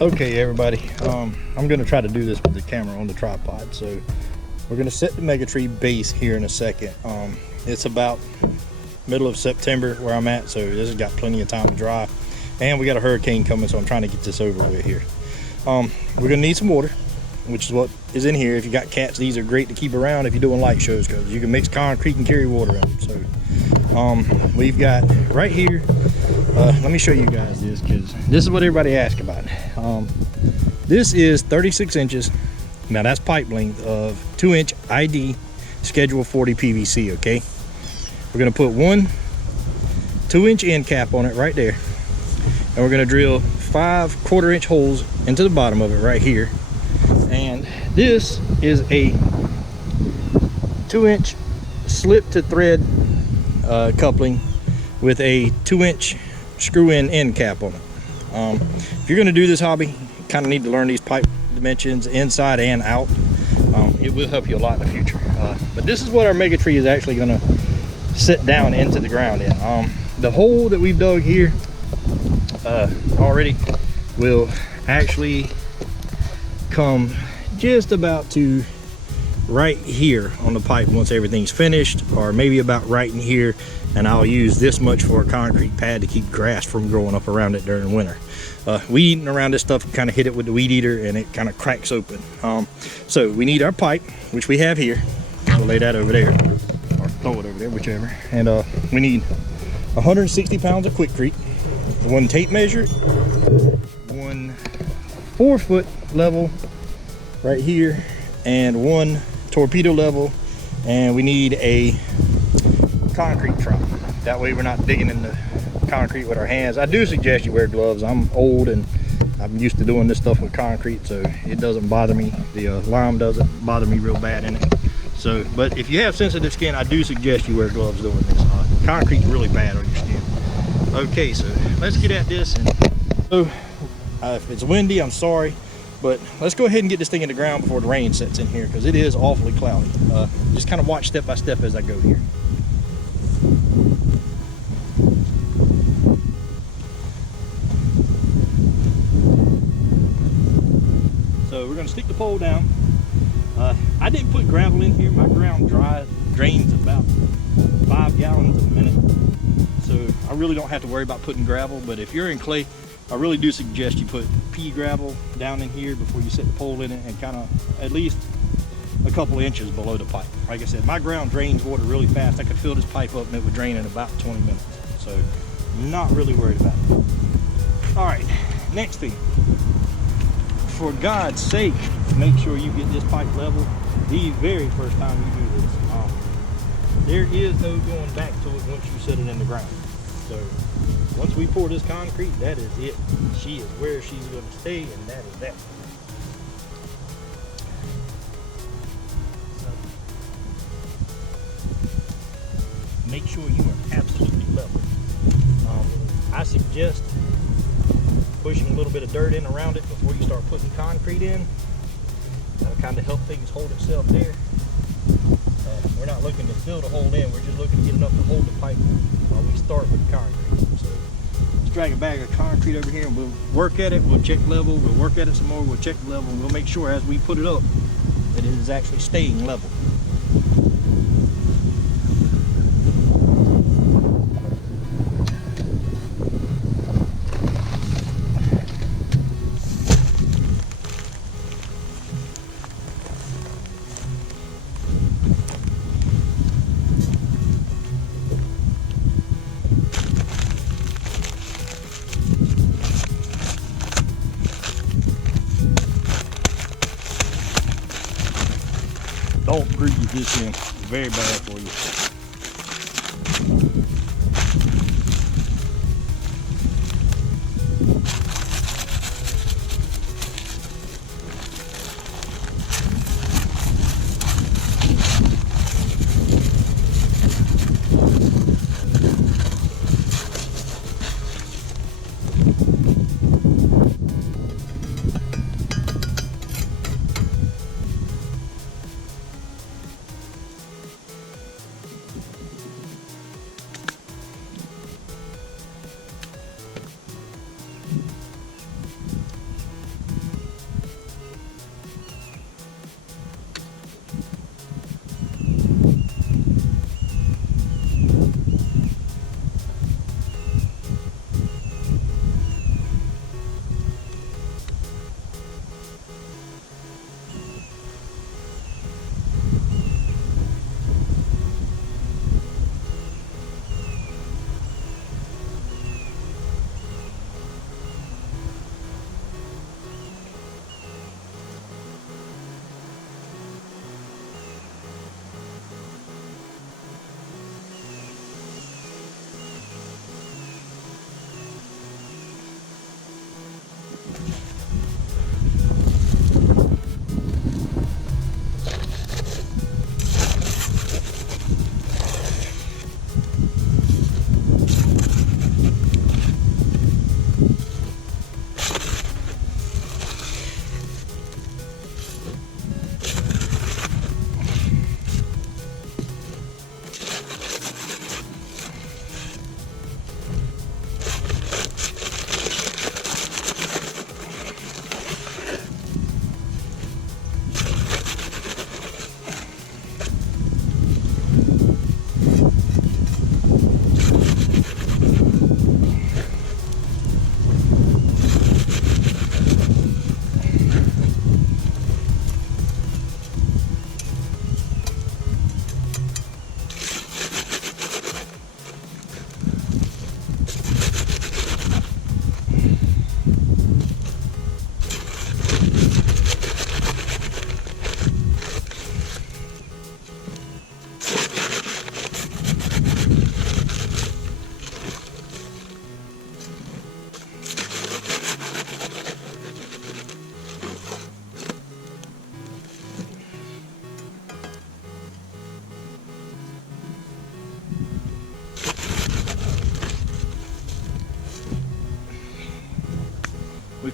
Okay, everybody, I'm gonna try to do this with the camera on the tripod. So we're gonna set the Mega Tree base here in a second. It's about middle of September where I'm at, so this has got plenty of time to dry, and we got a hurricane coming, so I'm trying to get this over with here. We're gonna need some water, which is what is in here. If you got cats, these are great to keep around if you're doing light shows, because you can mix concrete and carry water in them. So we've got right here, let me show you guys this, because this is what everybody asks about. This is 36 inches. Now that's pipe length of 2-inch ID schedule 40 PVC. Okay, we're gonna put one 2-inch end cap on it right there, and we're gonna drill 5 1/4-inch holes into the bottom of it right here. And this is a 2-inch slip to thread coupling with a 2-inch screw-in end cap on it. If you're going to do this hobby, you kind of need to learn these pipe dimensions inside and out. It will help you a lot in the future. But this is what our Mega Tree is actually going to sit down into the ground in. The hole that we've dug here already will actually come just about to right here on the pipe once everything's finished, or maybe about right in here, and I'll use this much for a concrete pad to keep grass from growing up around it during winter. Weed eating around this stuff, kind of hit it with the weed eater and it kind of cracks open. So we need our pipe, which we have here. We'll lay that over there, or throw it over there, whichever. And we need 160 pounds of Quikrete, one tape measure, one 4-foot level right here, and one torpedo level, and we need a concrete trowel. That way we're not digging in the concrete with our hands. I do suggest you wear gloves. I'm old and I'm used to doing this stuff with concrete, so it doesn't bother me. The lime doesn't bother me real bad in it. So, but if you have sensitive skin, I do suggest you wear gloves doing this. Concrete's really bad on your skin. Okay, so let's get at this. And so if it's windy, I'm sorry, but let's go ahead and get this thing in the ground before the rain sets in here, because it is awfully cloudy. Just kind of watch step by step as I go here. So we're going to stick the pole down. I didn't put gravel in here. My ground drains about 5 gallons a minute, so I really don't have to worry about putting gravel. But if you're in clay, I really do suggest you put pea gravel down in here before you set the pole in it, and kind of at least a couple inches below the pipe. Like I said, my ground drains water really fast. I could fill this pipe up and it would drain in about 20 minutes. So not really worried about it. All right, next thing. For God's sake, make sure you get this pipe level the very first time you do this. There is no going back to it once you set it in the ground. So once we pour this concrete, that is it. She is where she's going to stay, and that is that. So make sure you are absolutely level. I suggest pushing a little bit of dirt in around it before you start putting concrete in. That'll kind of help things hold itself there. We're not looking to fill the hole in, we're just looking to get enough to hold the pipe while we start with the concrete. So let's drag a bag of concrete over here and we'll work at it, we'll check level, we'll work at it some more, we'll check the level, and we'll make sure as we put it up that it is actually staying level. Don't breathe this in, it's very bad for you.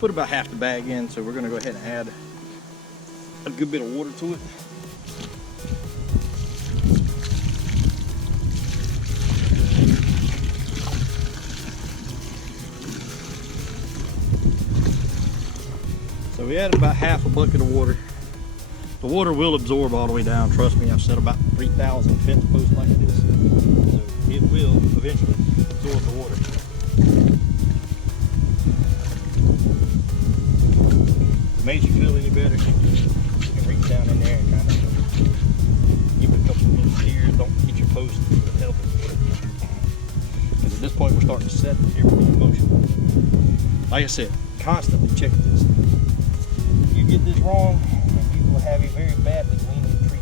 put about half the bag in, so we're gonna go ahead and add a good bit of water to it. So we added about half a bucket of water. The water will absorb all the way down. Trust me, I've set about 3,000 fence posts like this, so it will eventually absorb the water. If it made you feel any better, you can reach down in there and kind of give it a couple of little tears. Don't hit your post to help it. Because at this point, we're starting to set everything in motion. Like I said, constantly check this. If you get this wrong, and you will have a very badly leaning tree.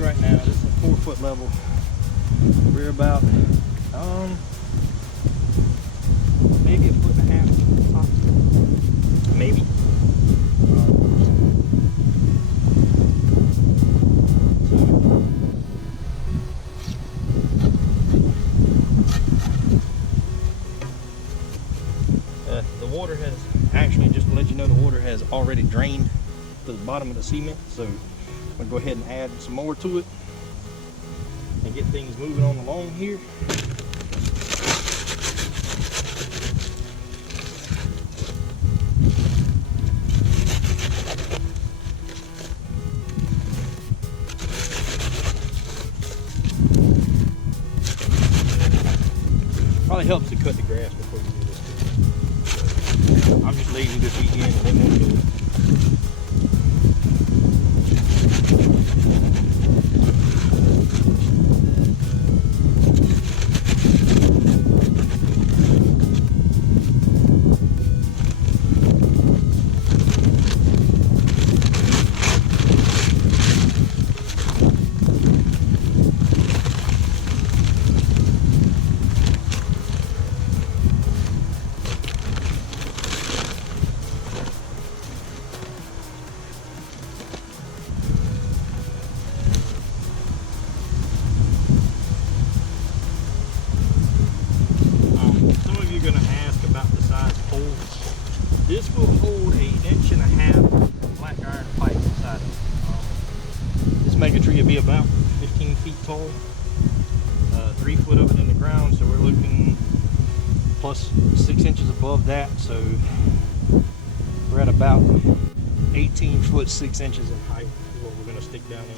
Right now, this is a 4-foot level. We're about maybe 1.5 foot top, maybe. The water has actually, just to let you know, the water has already drained to the bottom of the cement, so I'm going to go ahead and add some more to it and get things moving on along here. Probably helps to cut the grass before you do this. I'm just lazy this weekend and didn't want to do it. This will hold 1.5 inch black iron pipe inside of it. This mega tree will be about 15 feet tall, 3 foot of it in the ground, so we're looking plus 6 inches above that, so we're at about 18 foot 6 inches in height is what we're going to stick down in.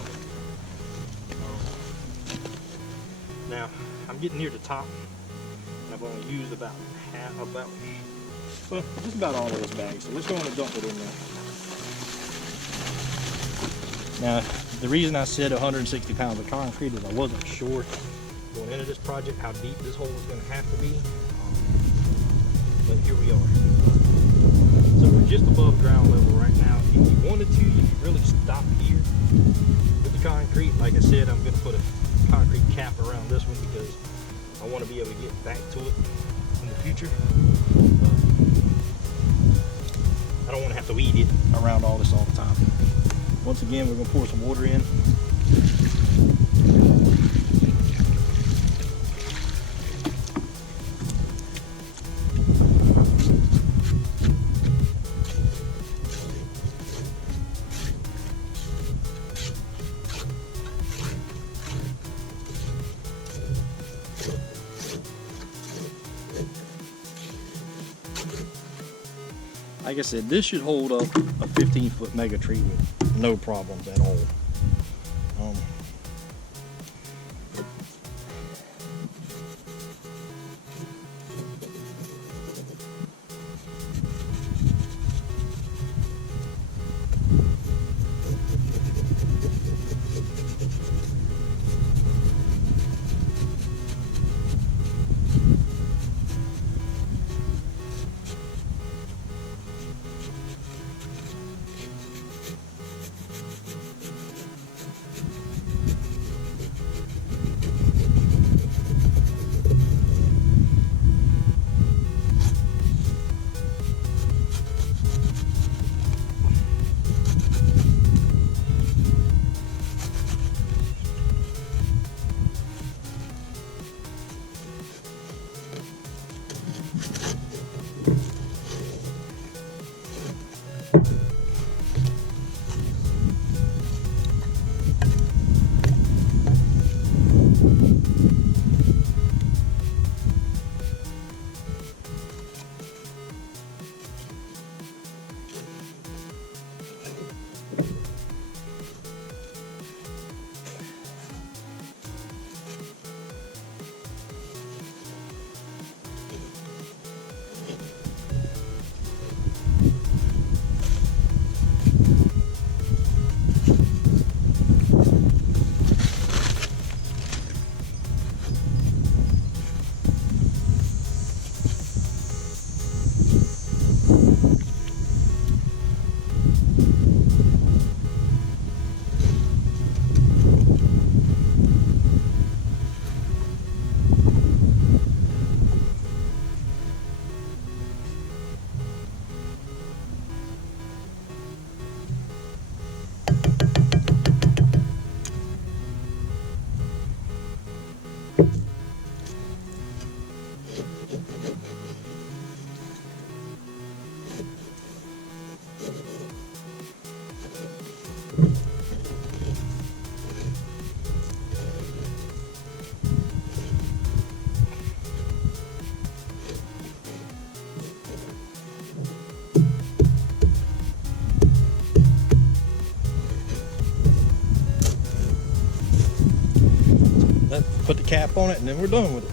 Now I'm getting near the top, and I've only used about well, just about all of this bag, so let's go on and dump it in there. Now, the reason I said 160 pounds of concrete is I wasn't sure going into this project how deep this hole was going to have to be, but here we are. So we're just above ground level right now. If you wanted to, you could really stop here with the concrete. Like I said, I'm gonna put a concrete cap around this one because I want to be able to get back to it in the future. I don't want to have to weed it around all this all the time. Once again, we're gonna pour some water in. Like I said, this should hold up a 15-foot mega tree with no problems at all. Put the cap on it and then we're done with it.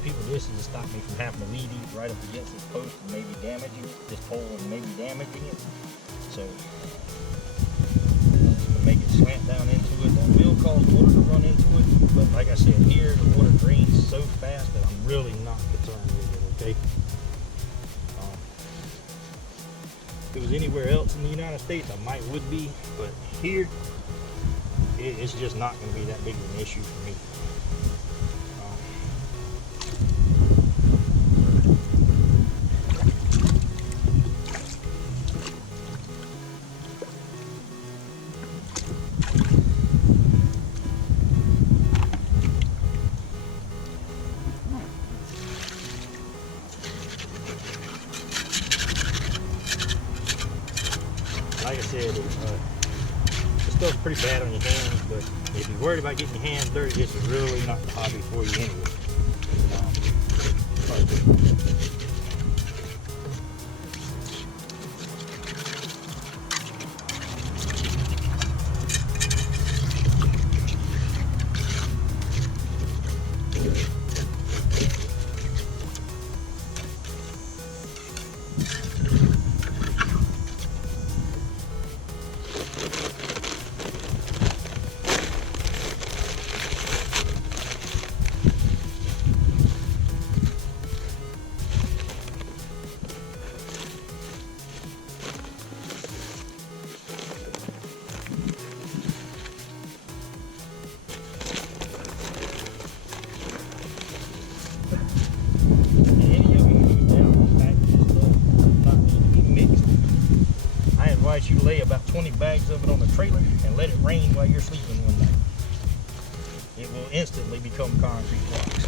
people this is to stop me from having to weed eat right up against this post and maybe damaging it, this pole and maybe damaging it. So to make it slant down into it, that will cause water to run into it. But like I said, here the water drains so fast that I'm really not concerned with it. Okay. If it was anywhere else in the United States, I would be, but here it's just not going to be that big of an issue for me. Like I said, the stuff's pretty bad on your hands, but if you're worried about getting your hands dirty, this is really not the hobby for you anyway. You lay about 20 bags of it on the trailer and let it rain while you're sleeping one night. It will instantly become concrete blocks.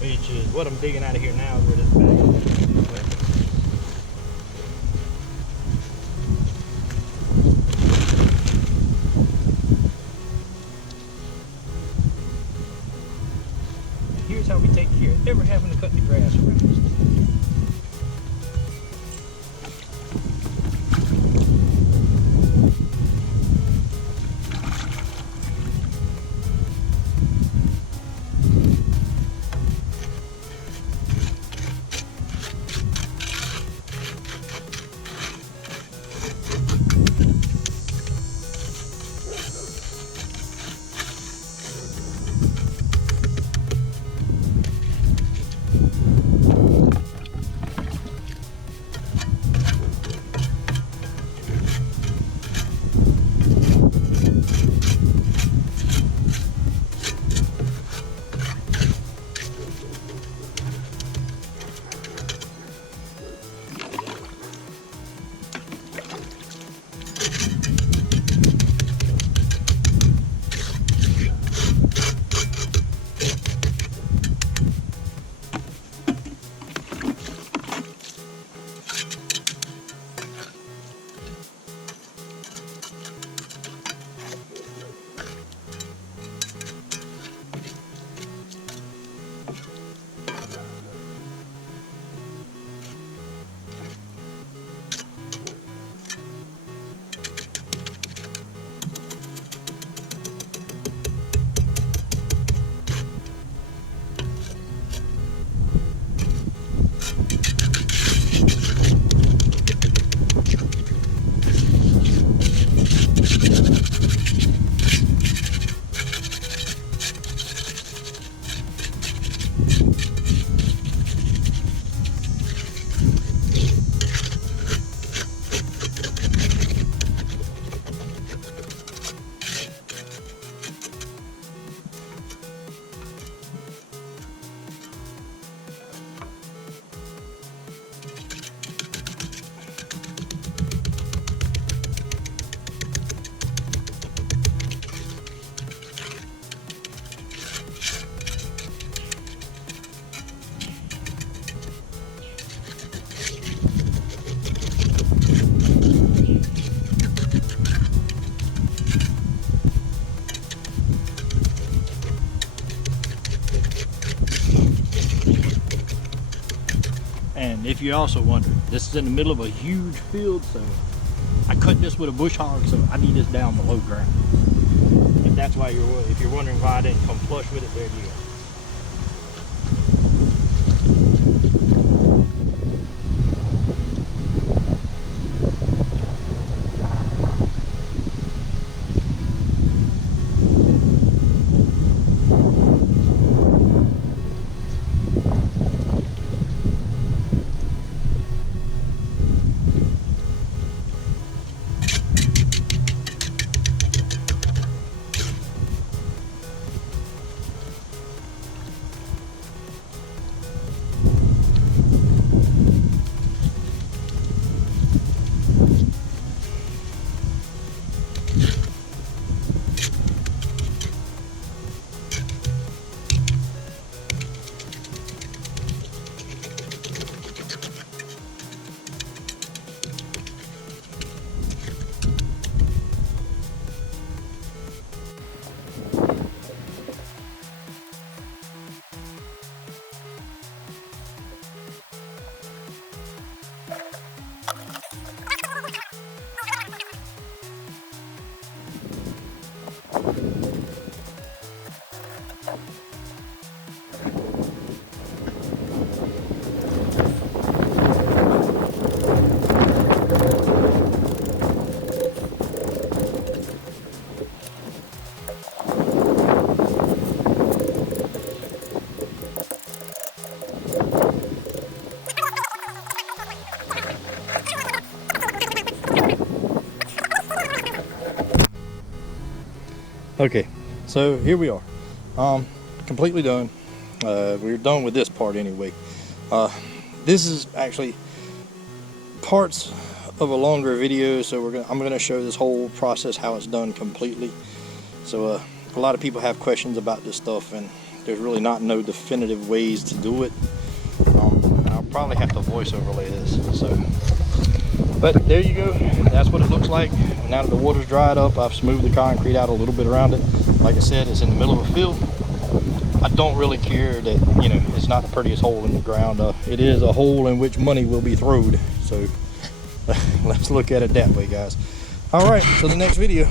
Which is what I'm digging out of here now, where this bag is. Here's how we take care of ever having to cut the grass around us. you're also wondering, this is in the middle of a huge field, so I cut this with a bush hog, so I need this down below ground. And that's why if you're wondering why I didn't come flush with it, there you go. Okay, so here we are, completely done. We're done with this part anyway. This is actually parts of a longer video, so I'm gonna show this whole process, how it's done completely. So a lot of people have questions about this stuff, and there's really no definitive ways to do it. I'll probably have to voice overlay this. So, but there you go. That's what it looks like. Now that the water's dried up, I've smoothed the concrete out a little bit around it. Like I said, it's in the middle of a field. I don't really care that, you know, it's not the prettiest hole in the ground. It is a hole in which money will be thrown. So let's look at it that way, guys. All right, so the next video,